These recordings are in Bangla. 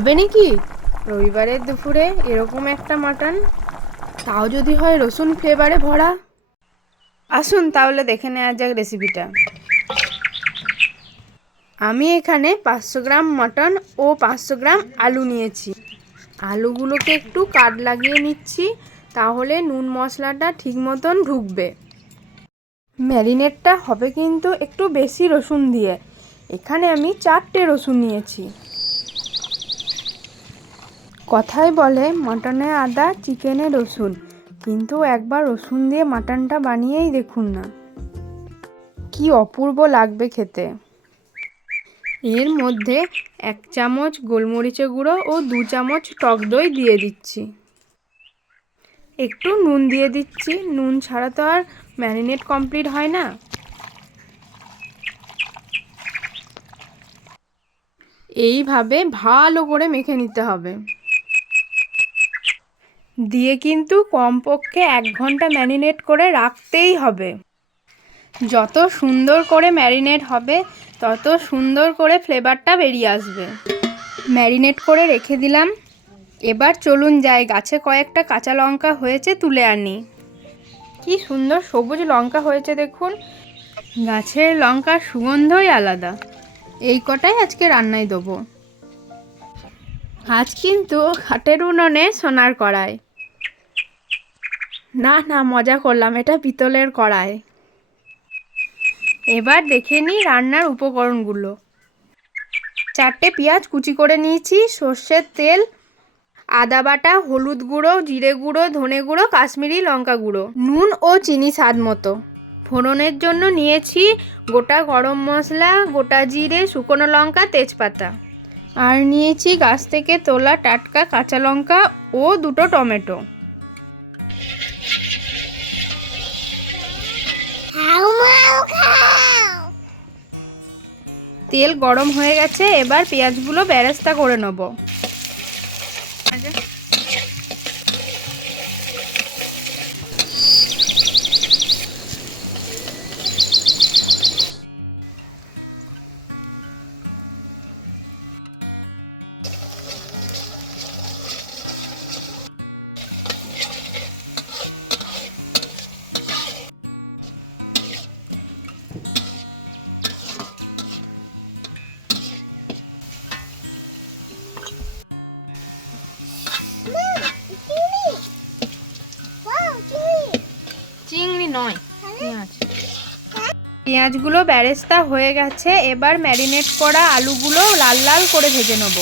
হবে নাকি রবিবারের দুপুরে এরকম একটা মাটন, তাও যদি হয় রসুন ফ্লেভারে ভরা। আসুন তাহলে দেখে নেওয়া যাক রেসিপিটা। আমি এখানে 500 গ্রাম মাটন ও 500 গ্রাম আলু নিয়েছি। আলুগুলোকে একটু কাট লাগিয়ে নিচ্ছি, তাহলে নুন মশলাটা ঠিক মতন ঢুকবে। ম্যারিনেটটা হবে কিন্তু একটু বেশি রসুন দিয়ে। এখানে আমি 4টে রসুন নিয়েছি। কথায় বলে মাটনে আদা, চিকেনে রসুন, কিন্তু একবার রসুন দিয়ে মাটনটা বানিয়েই দেখুন না, কি অপূর্ব লাগবে খেতে। এর মধ্যে 1 চামচ গোলমরিচের গুঁড়ো ও 2 চামচ টক দই দিয়ে দিচ্ছি। একটু নুন দিয়ে দিচ্ছি, নুন ছাড়া তো আর ম্যারিনেট কমপ্লিট হয় না। এইভাবে ভালো করে মেখে নিতে হবে। দিয়ে কিন্তু কমপক্ষে 1 ঘন্টা ম্যারিনেট করে রাখতেই হবে। যত সুন্দর করে ম্যারিনেট হবে তত সুন্দর করে ফ্লেভারটা বেরিয়ে আসবে। ম্যারিনেট করে রেখে দিলাম। এবার চলুন যাই, গাছে কয়েকটা কাঁচা লঙ্কা হয়েছে তুলে আনি। কি সুন্দর সবুজ লঙ্কা হয়েছে দেখুন, গাছের লঙ্কার সুগন্ধই আলাদা। এই কটাই আজকে রান্নায় দেবো। আজ কিন্তু কাঠের উনুনে সোনার কড়াই না, না মজা করলাম, এটা পিতলের কড়াই। এবার দেখে নিই রান্নার উপকরণগুলো। 4টে পেঁয়াজ কুচি করে নিয়েছি, সর্ষের তেল, আদা বাটা, হলুদ গুঁড়ো, জিরে গুঁড়ো, ধনে গুঁড়ো, কাশ্মীরি লঙ্কা গুঁড়ো, নুন ও চিনি স্বাদ মতো। ফোড়নের জন্য নিয়েছি গোটা গরম মশলা, গোটা জিরে, শুকনো লঙ্কা, তেজপাতা। আর নিয়েছি গাছ থেকে তোলা টাটকা কাঁচা লঙ্কা ও 2টো টমেটো। তেল গরম হয়ে গেছে, এবার পেঁয়াজগুলো বেরেস্তা করে নেব। চিংড়ি নয়, পেঁয়াজ। পেঁয়াজগুলো বেরেস্তা হয়ে গেছে, এবার ম্যারিনেট করা আলুগুলো লাল লাল করে ভেজে নেব।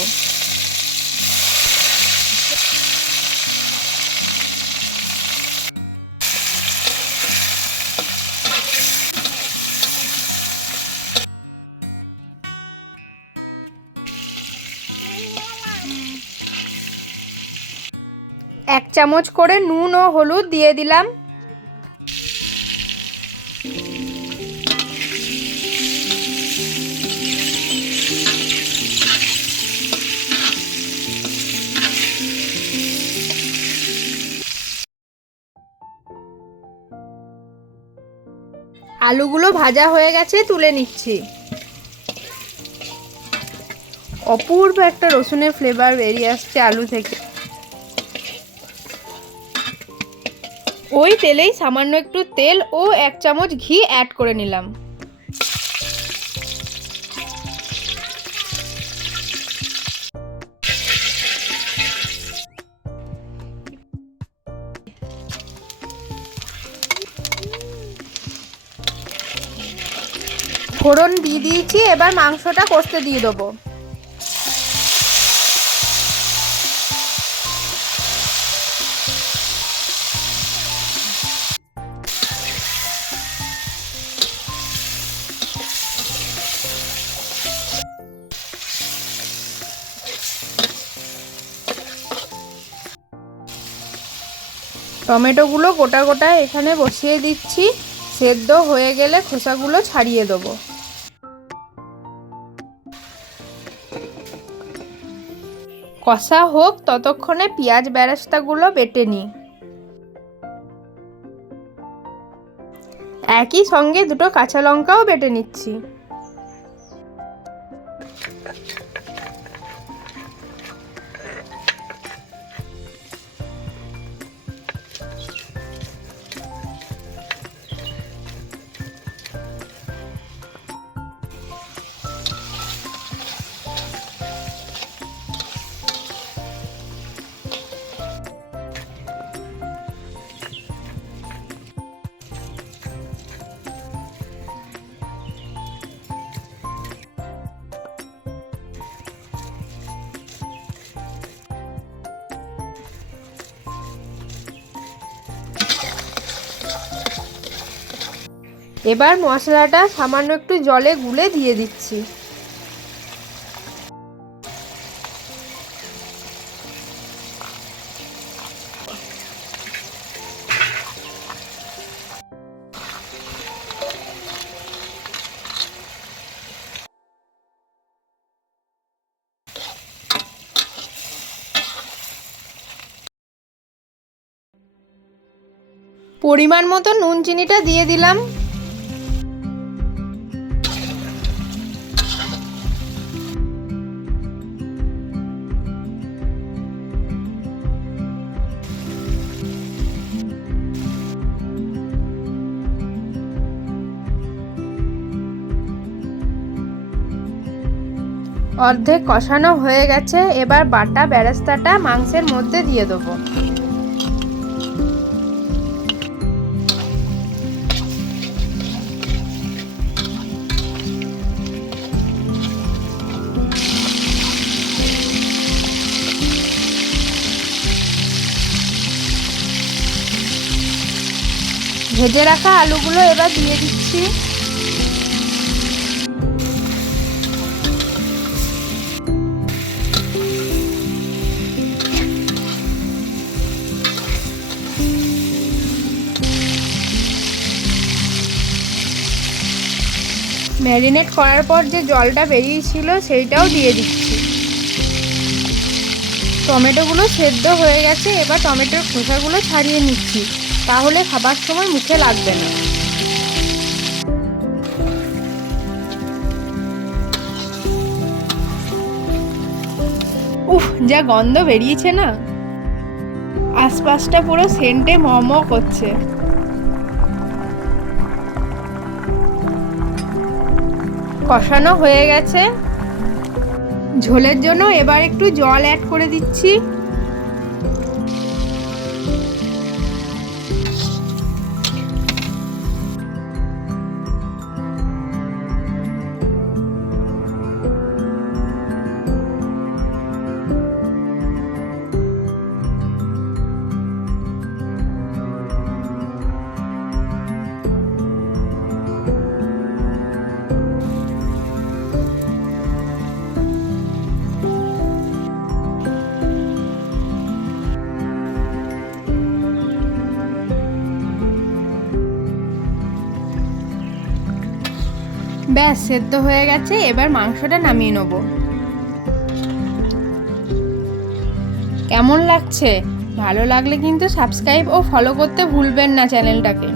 এক চামচ করে নুন ও হলুদ দিয়ে দিলাম। আলুগুলো ভাজা হয়ে গেছে, তুলে নিচ্ছি। অপূর্ব একটা রসুনের ফ্লেভার বেরিয়ে আসছে আলু থেকে। ওই তেলেই সামান্য একটু তেল ও 1 চামচ ঘি অ্যাড করে নিলাম। ফোড়ন দিয়ে দিয়েছি, এবার মাংসটা কষতে দিয়ে দেবো। টমেটোগুলো গোটা গোটা এখানে বসিয়ে দিচ্ছি, সেদ্ধ হয়ে গেলে খোসাগুলো ছাড়িয়ে দেবো। কষা হোক, ততক্ষণে পেঁয়াজ বেরেস্তাগুলো বেটে নিই। একই সঙ্গে 2টো কাঁচা লঙ্কাও বেটে নিচ্ছি। এবার মশলাটা সামান্য একটু জলে গুলে দিয়ে দিচ্ছি। পরিমাণ মতো নুন চিনিটা দিয়ে দিলাম। অর্ধেক কষানো হয়ে গেছে, এবার বাটা বেরেস্তাটা মাংসের মধ্যে দিয়ে দেবো। ভেজে রাখা আলুগুলো এবার দিয়ে দিচ্ছি। ম্যারিনেট করার পর যে জলটা বেরিয়েছিল সেইটাও দিয়ে দিচ্ছি। টমেটোগুলো সেদ্ধ হয়ে গেছে, এবার টমেটোর খোসাগুলো ছাড়িয়ে নিচ্ছি, তাহলে খাবার সময় মুখে লাগবে না। উফ, যা গন্ধ বেরিয়েছে না, আশপাশটা পুরো সেন্টে মম করছে। কষানো হয়ে গেছে, ঝোলের জন্য এবার একটু জল অ্যাড করে দিচ্ছি। ব্যাস, সেদ্ধ হয়ে গেছে, এবার মাংসটা নামিয়ে নেব। কেমন লাগছে? ভালো লাগলে কিন্তু সাবস্ক্রাইব ও ফলো করতে ভুলবেন না চ্যানেলটাকে।